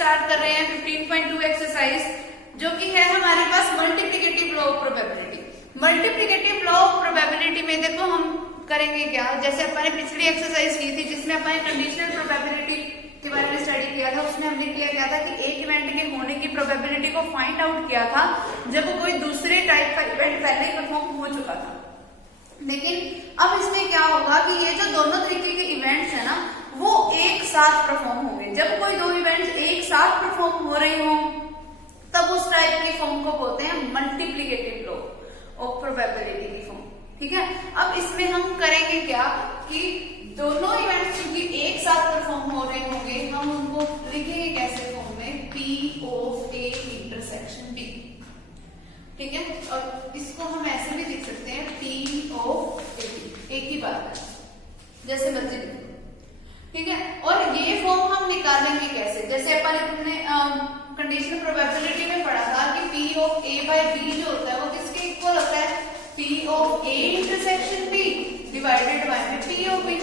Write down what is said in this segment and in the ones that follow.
Start कर रहे हैं 15.2 एक्सरसाइज, जो कि है हमारे पास multiplicative law of probability. Multiplicative law of probability में देखो हम करेंगे क्या, जैसे अपन ने पिछली एक्सरसाइज की थी जिसमें अपन ने कंडीशनल प्रोबेबिलिटी के बारे में स्टडी किया था, उसमें हमने किया क्या था कि एक इवेंट के होने की प्रोबेबिलिटी को फाइंड आउट किया था जब कोई दूसरे टाइप का इवेंट पहले ही परफॉर्म हो चुका था। लेकिन अब इसमें क्या होगा कि ये जो दोनों तरीके के इवेंट्स है ना वो एक साथ परफॉर्म होंगे। जब कोई दो इवेंट्स एक साथ परफॉर्म हो रहे हो तब उस टाइप की फॉर्म को बोलते हैं मल्टीप्लिकेटिव लॉ ऑफ प्रोबेबिलिटी की फॉर्म। ठीक है, अब इसमें हम करेंगे क्या कि दोनों इवेंट्स क्योंकि एक साथ परफॉर्म हो रहे होंगे, हम उनको लिखेंगे कैसे फॉर्म में, P of A intersection B। ठीक है, और इसको हम ऐसे भी लिख सकते हैं P ऑफ A, एक ही बात है, जैसे मर्जी लिखो। ठीक है, और ये फॉर्म हम निकालेंगे कैसे, जैसे अपन ने कंडीशनल प्रोबेबिलिटी में पढ़ा था कि P of A by B जो होता है वो किसके इक्वल होता है, P of A intersection B divided by में P ऑफ B।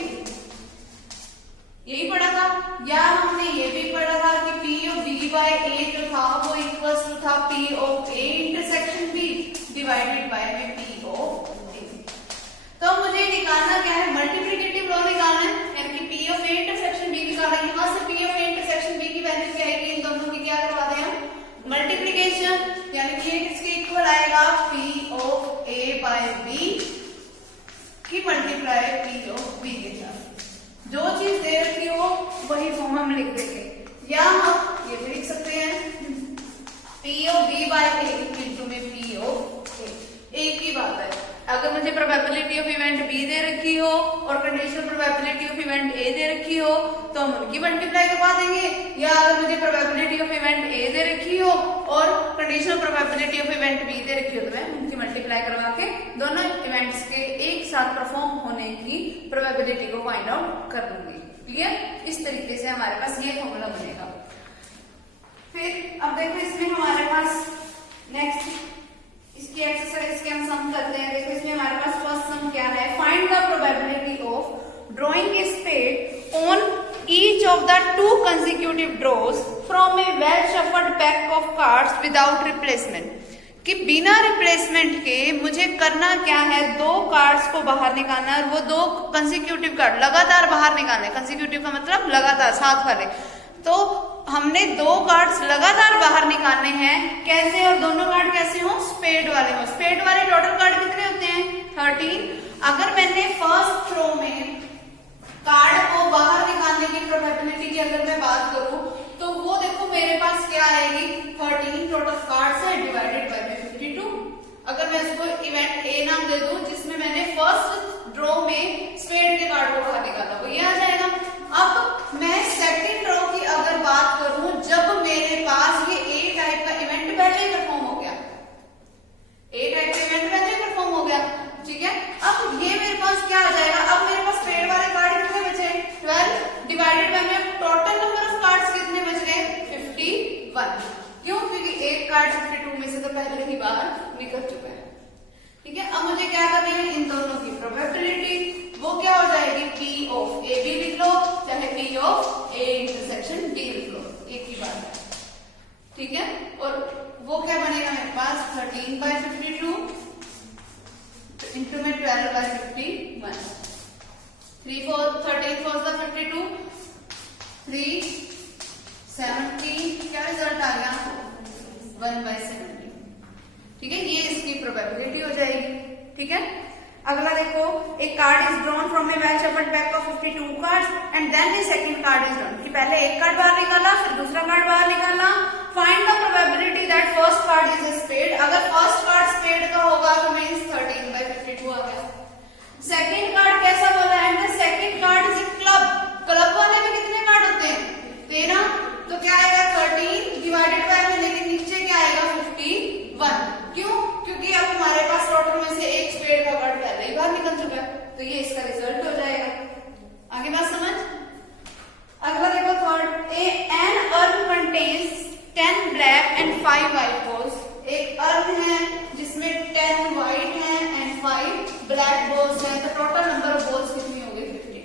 यही पढ़ा था, या हमने ये भी पढ़ा था कि P of B by A जो था वो इक्वल्स टू था P of A intersection B divided by में P ऑफ A। तो मुझे निकालना क्या है, मल्टीप्लिकेटिव लॉ निकालना है, यानी कि P of A intersection B निकालना है। यहाँ से P of A intersection B की वैल्यू क्या आएगी, इन दोनों की क्या करवा दें हम, मल्टीप्लिकेशन, यानी कि ये किसके इक्वल आएगा, P of A by B की मल्टीप्लाई P ऑफ B के साथ। जो चीज दे रखी हो वही फॉर्म हम लिख देंगे, या हम ये भी लिख सकते हैं P of B by A into में P ऑफ A। एक ही बात है, अगर मुझे प्रोबेबिलिटी ऑफ इवेंट B दे रखी हो और conditional probability of event A दे रखी हो तो हम उनकी मल्टीप्लाई करवा देंगे, या अगर मुझे प्रोबेबिलिटी ऑफ इवेंट A दे रखी हो और conditional probability of event B दे रखी हो तो मैं उनकी मल्टीप्लाई करवा के दोनों इवेंट्स के एक साथ परफॉर्म होने की प्रोबेबिलिटी को फाइंड आउट कर दूंगी। क्लियर, इस तरीके से हमारे पास ये फॉर्मूला बनेगा। फिर अब देखो इसमें हमारे पास नेक्स्ट इसकी एक्सरसाइज के हम सम करते हैं। देखो इसमें हमारे पास फर्स्ट सम क्या है, find the probability of drawing a spade on each of the two consecutive draws from a well shuffled pack of cards without replacement. कि बिना रिप्लेसमेंट के मुझे करना क्या है, दो कार्ड्स को बाहर निकालना है और वो दो कंसेक्यूटिव कार्ड लगातार बाहर निकालने। कंसेक्यूटिव का मतलब लगातार साथ वाले। तो हमने दो कार्ड्स लगातार बाहर निकालने हैं, कैसे, और दोनों कार्ड कैसे हो, स्पेड वाले हो। स्पेड वाले टोटल कार्ड कितने होते हैं, 13। अगर मैंने फर्स्ट थ्रो में कार्ड को बाहर निकालने की प्रोबेबिलिटी की अगर मैं बात करूं तो वो देखो मेरे पास क्या आएगी, 13 टोटल कार्ड्स है डिवाइडेड बाय 52। अगर मैं इसको इवेंट ए नाम दे दूं जिसमें मैंने फर्स्ट ड्रॉ में स्पेड के कार्ड को बाहर निकाला, वो ये आ जाएगा। अब मैं सेकंड ड्रॉ की अगर बात करूं जब मेरे पास ये ए टाइप का इवेंट पहले ही परफॉर्म हो गया, ए टाइप का इवेंट पहले ही परफॉर्म हो गया। ठीक है, अब ये मेरे पास क्या आ जाएगा, अब मेरे पास स्पेड वाले कार्ड कितने बचे, 12 डिवाइडेड बाय में टोटल नंबर ऑफ कार्ड्स कितने बच गए, 51। क्यों, क्योंकि एक कार्ड 52 में से तो पहले ही बाहर निकल चुका है। ठीक है, अब मुझे क्या करना है, इन दोनों की प्रोबेबिलिटी, वो क्या हो जाएगी, P ऑफ A भी लिख लो चाहे P of A intersection B लिख लो, एक ही बात है। ठीक है, और वो क्या बनेगा मेरे पास, 13 बाय 52 इंटू में 12 बाय 51। 13 4 52, 3 17, क्या रिजल्ट आ गया, 1 बाय 17। ठीक है, ये इसकी प्रोबेबिलिटी हो जाएगी। ठीक है, अगला देखो, एक card is drawn from a well shuffled pack of 52 cards and then a second card is drawn. कि पहले एक कार्ड बाहर निकाला फिर दूसरा कार्ड बाहर निकाला। Find the probability that first card is a spade. अगर फर्स्ट कार्ड स्पेड का होगा तो मींस 13 बाय 52 आ गया। सेकंड कार्ड कैसा बोला है, and the second card is A club. Club वाले में कितने कार्ड होते हैं, 13, तो क्या आएगा 13 डिवाइडेड बाय में, लेकिन नीचे क्या आएगा 51। क्यों, क्योंकि अब हमारे पास टोटल में से एक स्पेड का कार्ड पहले ही बाहर निकल चुका है, तो ये इसका रिजल्ट हो जाएगा। आगे बात समझ। अगला देखो third, an urn contains 10 black and 5 white balls. एक अर्न है जिसमें 10 व्हाइट है एंड 5 ब्लैक बॉल्स हैं, तो टोटल नंबर ऑफ बॉल्स कितनी हो गई, 50।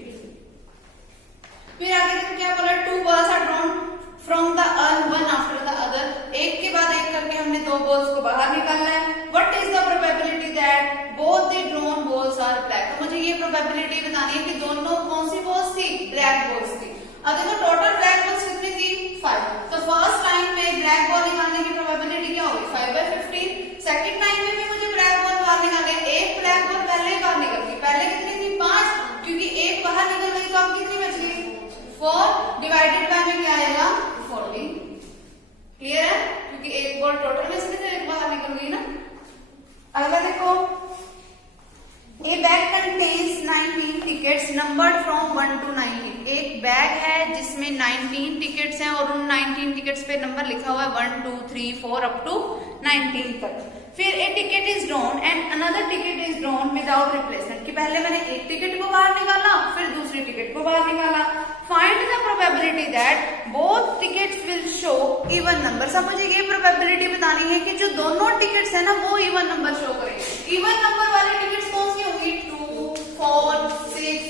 balls are black। तो मुझे ये प्रोबेबिलिटी बतानी है कि दोनों कौन सी balls थी, black balls थी। अब देखो टोटल black balls कितनी थी, 5। तो फर्स्ट टाइम में black ball निकालने की प्रोबेबिलिटी क्या होगी, 5/15। सेकंड टाइम में भी मुझे black ball बाहर निकालनी है, एक black ball पहले ही बाहर निकल गई, पहले कितनी थी 5, क्योंकि एक बाहर निकल गई तो अब कितनी बच गई 4 डिवाइडेड बाय में क्या आएगा 40। क्लियर है, क्योंकि एक बॉल टोटल में से एक बाहर निकल गई ना। अगला देखो, A bag contains 19 tickets numbered from 1 to 19। एक बैग है जिसमें 19 टिकट्स हैं और उन 19 टिकट्स पे नंबर लिखा हुआ है 1 2 3 4 अप टू 19 तक। फिर a ticket is drawn and another ticket is drawn without replacement, कि पहले मैंने एक टिकट को बाहर निकाला फिर दूसरी टिकट को बाहर निकाला। Find the probability that both tickets will show even number. सब मुझे ये प्रोबेबिलिटी बतानी है कि जो दोनों टिकट्स है ना वो इवन नंबर शो करेंगे। इवन नंबर वाले टिकट्स कौन सी होंगी, 2 4 6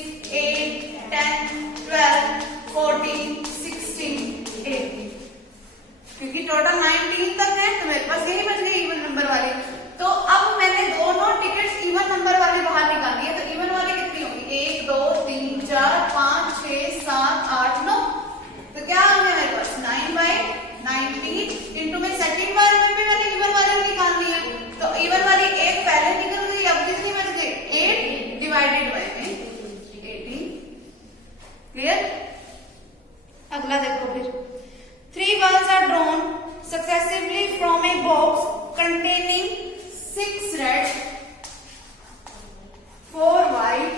8 10 12 14 16 18, क्योंकि टोटल 19 तक है तो मेरे पास यही बच गई इवन नंबर वाली। तो अब मैंने दोनों टिकट्स इवन नंबर वाली बाहर निकाली है, तो इवन वाली कितनी होगी, 1 2 3 4 5 6 7 8 9। तो क्या आ गया मेरे पास 9/19 इंटू में सेकंड बार में भी मैंने इवन वाली निकालनी है, तो इवन वाली एक पहले निकल गई, अब कितनी बच गई 8 डिवाइडेड बाय में 18। क्लियर। अगला देखो, फिर 3 balls are drawn successively from a box containing 6 red, 4 white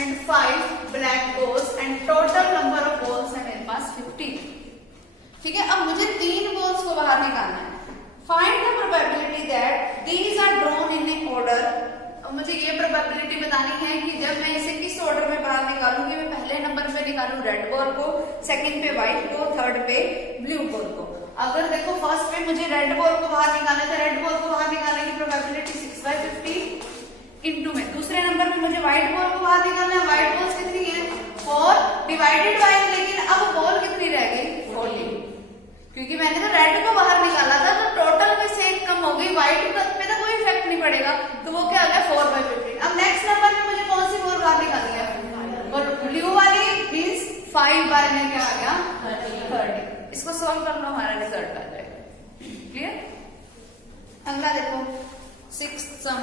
and 5 black balls and total number of balls है मेरे पास 15। ठीक है, अब मुझे 3 balls को बाहर निकालना है। Find the probability that these are drawn in a order। अब मुझे ये प्रोबेबिलिटी बतानी है कि जब मैं इसे किस ऑर्डर में बाहर निकालूंगी, मैं पहले नंबर पे निकालूं रेड बॉल को, सेकंड पे व्हाइट को, थर्ड पे ब्लू बॉल को। अगर देखो फर्स्ट पे मुझे रेड बॉल को बाहर निकालना है तो रेड बॉल को बाहर निकालने की प्रोबेबिलिटी 6/50 इंटू में दूसरे नंबर पे मुझे व्हाइट बॉल को बाहर निकालना है, व्हाइट बॉल्स कितनी है 4 डिवाइडेड बाय, लेकिन अब बॉल कितनी रह गई 40, क्योंकि मैंने तो रेड को बाहर निकाला था तो टोटल में से एक कम हो गई, व्हाइट पे तो कोई इफेक्ट नहीं पड़ेगा, तो वो क्या आ गया 4/15। अब नेक्स्ट नंबर में मुझे कौन सी बॉल बाहर निकालनी है, और ब्लू वाली मींस 5 बाय में क्या आ गया 30। इसको सॉल्व कर लो, हमारा रिजल्ट आ जाएगा। क्लियर। अगला देखो, 6th some.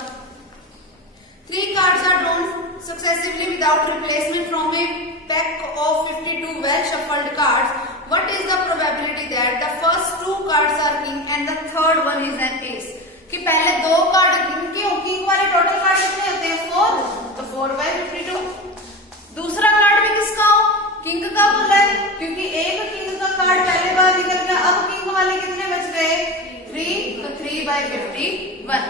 3 cards are drawn successively without replacement from a pack of 52 well shuffled cards। What is the probability that the first 2 cards are king and the third one is an ace? कि पहले 2 card king के, king वाले total card कितने होते हैं 4, तो 4/52। दूसरा card भी किसका हो, किंग का बोला है, क्योंकि एक किंग का कार्ड पहले बार निकल गया, अब किंग वाले कितने बच गए 3, तो 3/51।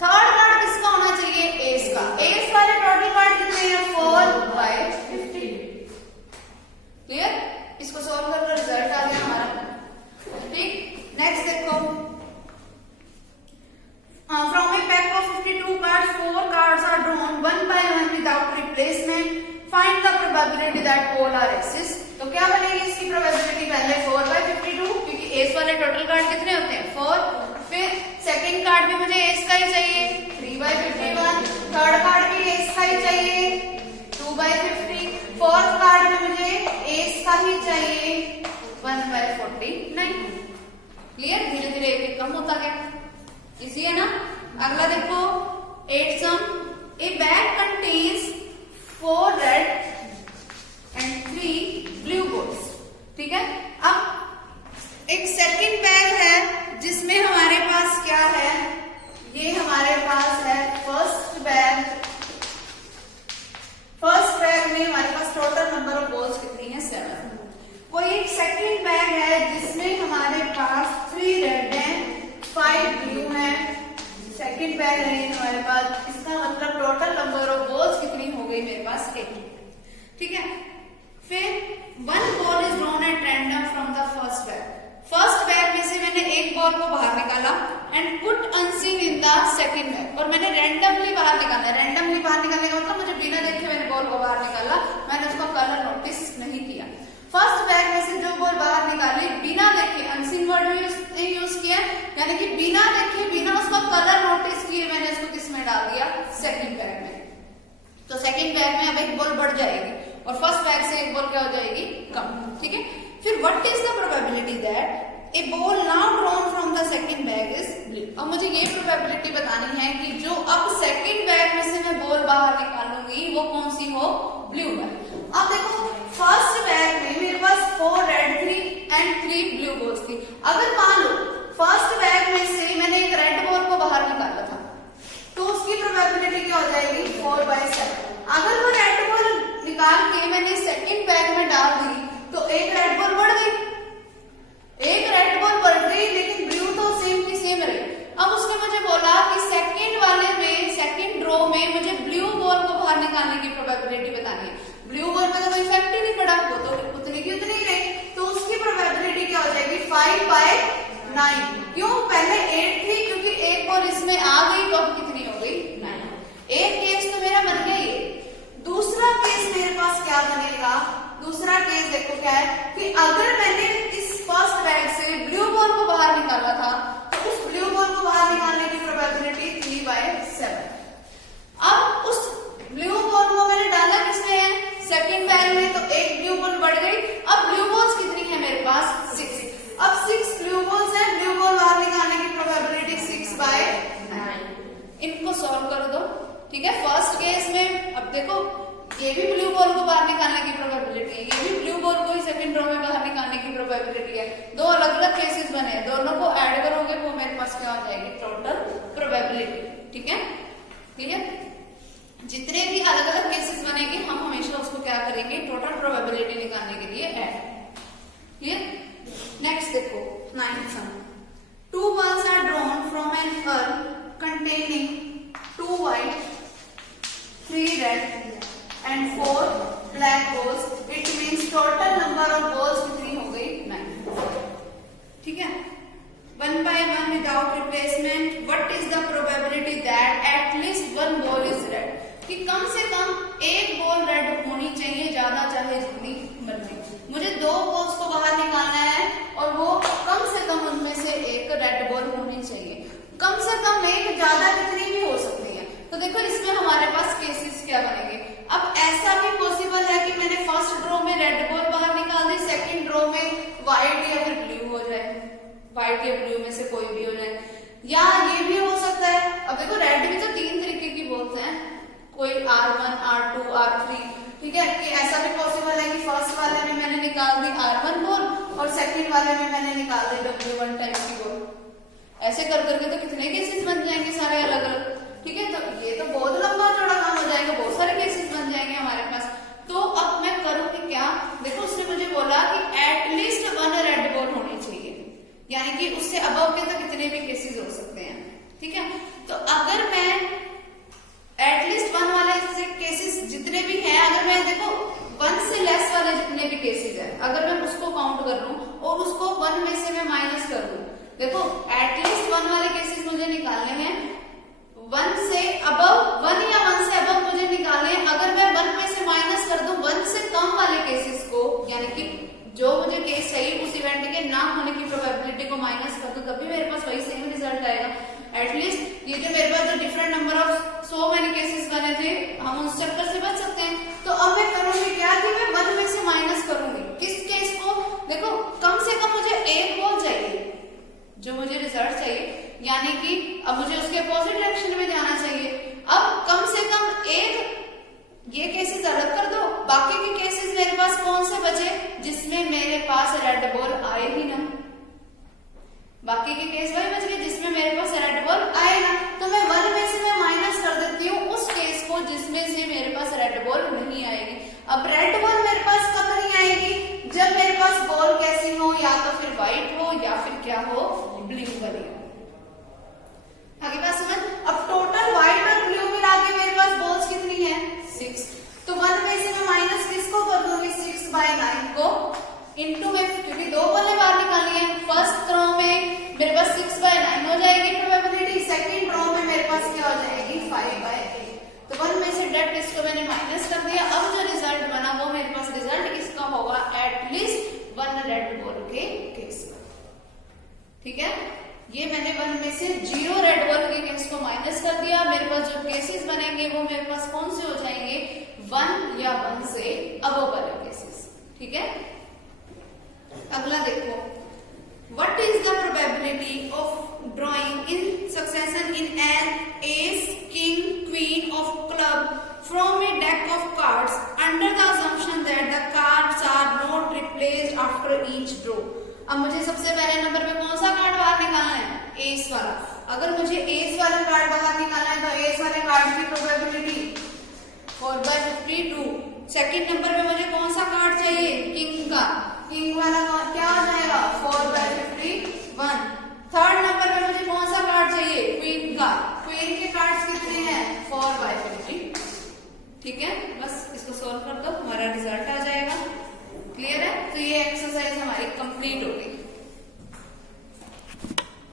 थर्ड कार्ड किसका होना चाहिए, एस का। एस वाले टोटल कार्ड कितने हैं 4/50। क्लियर। इसको सॉल्व कर लो, रिजल्ट आ गया हमारा। ठीक, नेक्स्ट देखो, from a pack of 52 cards 4 cards are drawn 1 by 1 without replacement। find the probability that all are aces। तो क्या बनेगी इसकी प्रोबेबिलिटी, पहले 4/52, क्योंकि एस वाले टोटल कार्ड कितने होते हैं 4, फिर सेकंड कार्ड भी मुझे एस का ही चाहिए 3/51, थर्ड कार्ड भी एस का ही चाहिए 2/50, फोर्थ कार्ड में मुझे एस का ही चाहिए 1/49। क्लियर। धीरे धीरे एक कम होता गया, इसी है ना। अगला देखो, 8th sum. A bag contains 4 red and 3 blue balls. ठीक है, अब एक सेकंड बैग है जिसमें हमारे पास क्या है, ये हमारे पास है फर्स्ट बैग। फर्स्ट बैग में हमारे पास टोटल नंबर ऑफ बॉल्स कितनी है 7। कोई एक सेकंड बैग है जिसमें हमारे पास 3 रेड है 5 ब्लू है, सेकंड बैग है हमारे पास, इसका मतलब टोटल नंबर ऑफ बॉल्स कितनी हो गई मेरे पास 8। ठीक है, फिर 1 ball is drawn at random from the first bag. First bag में से मैंने एक बॉल को बाहर निकाला and put unseen in the second bag, और मैंने रैंडमली बाहर निकाला। रैंडमली बाहर निकालने का मतलब मुझे बिना देखे मैंने बॉल को बाहर निकाला, मैंने उसका कलर नोटिस नहीं किया। फर्स्ट बैग में से जो बॉल बाहर निकाली बिना देखे, अनसीन वर्ड यूज किया, यानी कि बिना देखे बिना उसका कलर नोटिस किए मैंने उसको किस में डाल दिया सेकंड बैग में। तो सेकंड बैग में अब एक बॉल बढ़ जाएगी और फर्स्ट बैग से एक बॉल क्या हो जाएगी, कम। ठीक है, फिर what is the probability that A ball now drawn from the second bag is blue. अब मुझे ये प्रोबेबिलिटी बतानी है कि जो अब सेकंड बैग में से मैं बॉल बाहर निकालूंगी वो कौन सी हो, ब्लू बैग। अब देखो फर्स्ट बैग में मेरे पास 4 रेड 3 एंड 3 ब्लू बॉल्स थी। अगर मान लो फर्स्ट बैग में से मैंने एक रेड बॉल को बाहर निकाला था तो उसकी प्रोबेबिलिटी क्या हो जाएगी, 4/7। अगर वो रेड बॉल निकाल के मैंने सेकंड बैग में डाल दी तो एक रेड बॉल बढ़ गई, एक रेड बॉल बढ़ गई, लेकिन ब्लू तो सेम की सेम रही। अब उसने मुझे बोला कि सेकंड वाले में, सेकंड रो में मुझे ब्लू बॉल को बाहर निकालने की प्रोबेबिलिटी बतानी है। ब्लू बॉल पे तो कोई इफेक्ट ही नहीं पड़ा, वो तो उतनी की उतनी रही, तो उसकी प्रोबेबिलिटी क्या हो जाएगी, 5/9। क्यों, पहले 8 थी क्योंकि एक बॉल इसमें आ गई तो अब कितनी हो गई, 9। एक केस तो मेरा बन गया ये। दूसरा केस मेरे पास क्या बनेगा, दूसरा केस देखो क्या है कि अगर मैंने इस फर्स्ट बैग से ब्लू बॉल को बाहर निकाला था तो उस ब्लू बॉल को बाहर निकालने की प्रोबेबिलिटी 3/7। अब उस ब्लू बॉल को मैंने डाला किसमें है, सेकंड बैग में, तो एक ब्लू बॉल बढ़ गई। अब ब्लू बॉल्स कितनी है मेरे पास, 6। अब 6 ब्लू बॉल्स है, ब्लू बॉल बाहर निकालने की प्रोबेबिलिटी 6/9। इनको सॉल्व कर दो। ठीक है, फर्स्ट केस में अब देखो ये भी ब्लू बॉल को बाहर निकालने की प्रोबेबिलिटी है, ये भी ब्लू बॉल को ही सेकंड रो में बाहर निकालने की प्रोबेबिलिटी है। दो अलग अलग केसेस बने, दोनों को ऐड करोगे वो मेरे पास क्या हो जाएगी, टोटल प्रोबेबिलिटी। ठीक है, क्लियर। जितने भी अलग अलग केसेस बनेंगे हम हमेशा उसको क्या करेंगे, टोटल प्रोबेबिलिटी निकालने के लिए ऐड। क्लियर। नेक्स्ट देखो 9th some. 2 balls are drawn from an urn containing 2 white, 3 red and 4 black balls. It means total number of balls कितनी हो गई, 9। ठीक है, 1 by 1 without replacement. What is the probability that at least 1 ball is red? कि कम से कम एक ball red होनी चाहिए, ज्यादा चाहे जितनी मर्जी। मुझे 2 बॉल्स को बाहर निकालना है और वो कम से कम उनमें से एक रेड बॉल होनी चाहिए। कम से कम एक, ज्यादा कितनी भी हो सकती है। तो देखो इसमें हमारे पास केसेस क्या बनेंगे। अब ऐसा भी पॉसिबल है कि मैंने फर्स्ट रो में रेड बॉल बाहर निकाल दी, सेकंड रो में व्हाइट या फिर ब्लू हो जाए, व्हाइट या ब्लू में से कोई भी हो जाए, या ये भी हो सकता है। अब देखो रेड भी तो 3 तरीके की बॉल्स हैं, कोई R1, R2, R3। ठीक है, कि ऐसा भी पॉसिबल है कि फर्स्ट वाले में मैंने निकाल दी R1 बॉल और सेकंड वाले में मैंने निकाल दी W1 टाइप की बॉल। ऐसे कर करके तो कितने केसेस बन जाएंगे सारे अलग अलग। ठीक है, तो ये तो बहुत लंबा चौड़ा काम हो जाएगा, बहुत सारे केसेस बन जाएंगे हमारे पास। तो अब मैं करूंगी क्या, देखो उसने मुझे बोला कि एटलीस्ट 1 रेड बॉल होनी चाहिए, यानी कि उससे अबव के तो कितने भी केसेस हो सकते हैं। ठीक है, तो अगर मैं एटलीस्ट 1 वाले से केसेस जितने भी हैं, अगर मैं देखो 1 से लेस वाले जितने भी केसेस हैं, अगर मैं उसको काउंट कर लूं और उसको 1 में से मैं माइनस कर दूं, देखो एटलीस्ट 1 वाले केसेस मुझे निकालने हैं, 1 से अबव 1 या 1 से अबव मुझे निकालने हैं। अगर मैं 1 में से माइनस कर दूं 1 से कम वाले केसेस को, यानी कि जो मुझे केस चाहिए उस इवेंट के ना होने की प्रोबेबिलिटी को माइनस कर दूं, तभी मेरे पास वही सेम रिजल्ट आएगा। एटलीस्ट ये जो मेरे पास जो different number of so many cases बने थे, हम उस चक्कर से बच सकते हैं। तो अब मैं करूंगी क्या कि मैं 1 में से माइनस करूंगी किस केस को, देखो कम से कम मुझे एक बॉल चाहिए जो मुझे रिजल्ट चाहिए, यानी कि अब मुझे उसके अपोजिट डायरेक्शन में जाना चाहिए। अब कम से कम एक, ये केसेस अलग कर दो, बाकी के केसेस मेरे पास कौन से बचे जिसमें मेरे पास रेड बॉल आए ही ना, बाकी के केस वही बच गए जिसमें मेरे पास रेड बॉल आएगा। तो मैं 1 में से मैं माइनस कर देती हूँ उस केस को जिसमें से मेरे पास रेड बॉल नहीं आएगी। अब रेड बॉल मेरे पास कब नहीं आएगी, जब मेरे पास बॉल कैसी हो, या तो फिर व्हाइट हो या फिर क्या हो, ब्लू वाली हो। आगे बात समझ। अब टोटल व्हाइट और ब्लू मिला के मेरे पास बॉल्स कितनी है, 6। तो 1 में से मैं माइनस किसको कर दूंगी, 6/9 को, इंटू में, क्योंकि 2 बॉलें बाहर निकालनी है। फर्स्ट रो में मेरे पास 6/9 हो जाएगी प्रोबेबिलिटी, सेकंड रो में मेरे पास क्या हो जाएगी, 5/8। तो 1 में से डायरेक्ट इसको मैंने माइनस कर दिया। अब जो रिजल्ट बना वो मेरे पास रिजल्ट किसका होगा, एटलीस्ट 1 रेड बॉल के केस में। ठीक है, ये मैंने 1 में से 0 रेड बॉल के केस को माइनस कर दिया। मेरे पास जो केसेस बनेंगे वो मेरे पास कौन से हो जाएंगे, 1 या 1 से अबव वाले केसेस। ठीक है, अगला देखो, what is the probability of drawing in succession in an S king queen of club from A deck of cards under the assumption that the cards are not replaced after each draw। अब मुझे सबसे पहले number पे कौन सा card बाहर निकालना है, एस वाला। अगर मुझे एस वाला कार्ड बाहर निकालना है तो एस वाले कार्ड की प्रोबेबिलिटी 4/52। सेकंड नंबर पे मुझे कौन सा कार्ड चाहिए, किंग का, किंग वाला क्या हो जाएगा 4/51। थर्ड नंबर पे मुझे कौन सा कार्ड चाहिए, क्वीन का, क्वीन के कार्ड्स कितने हैं 4/50। ठीक है, बस इसको सॉल्व कर दो, हमारा रिजल्ट आ जाएगा। क्लियर है, तो ये एक्सरसाइज हमारी कंप्लीट हो गई।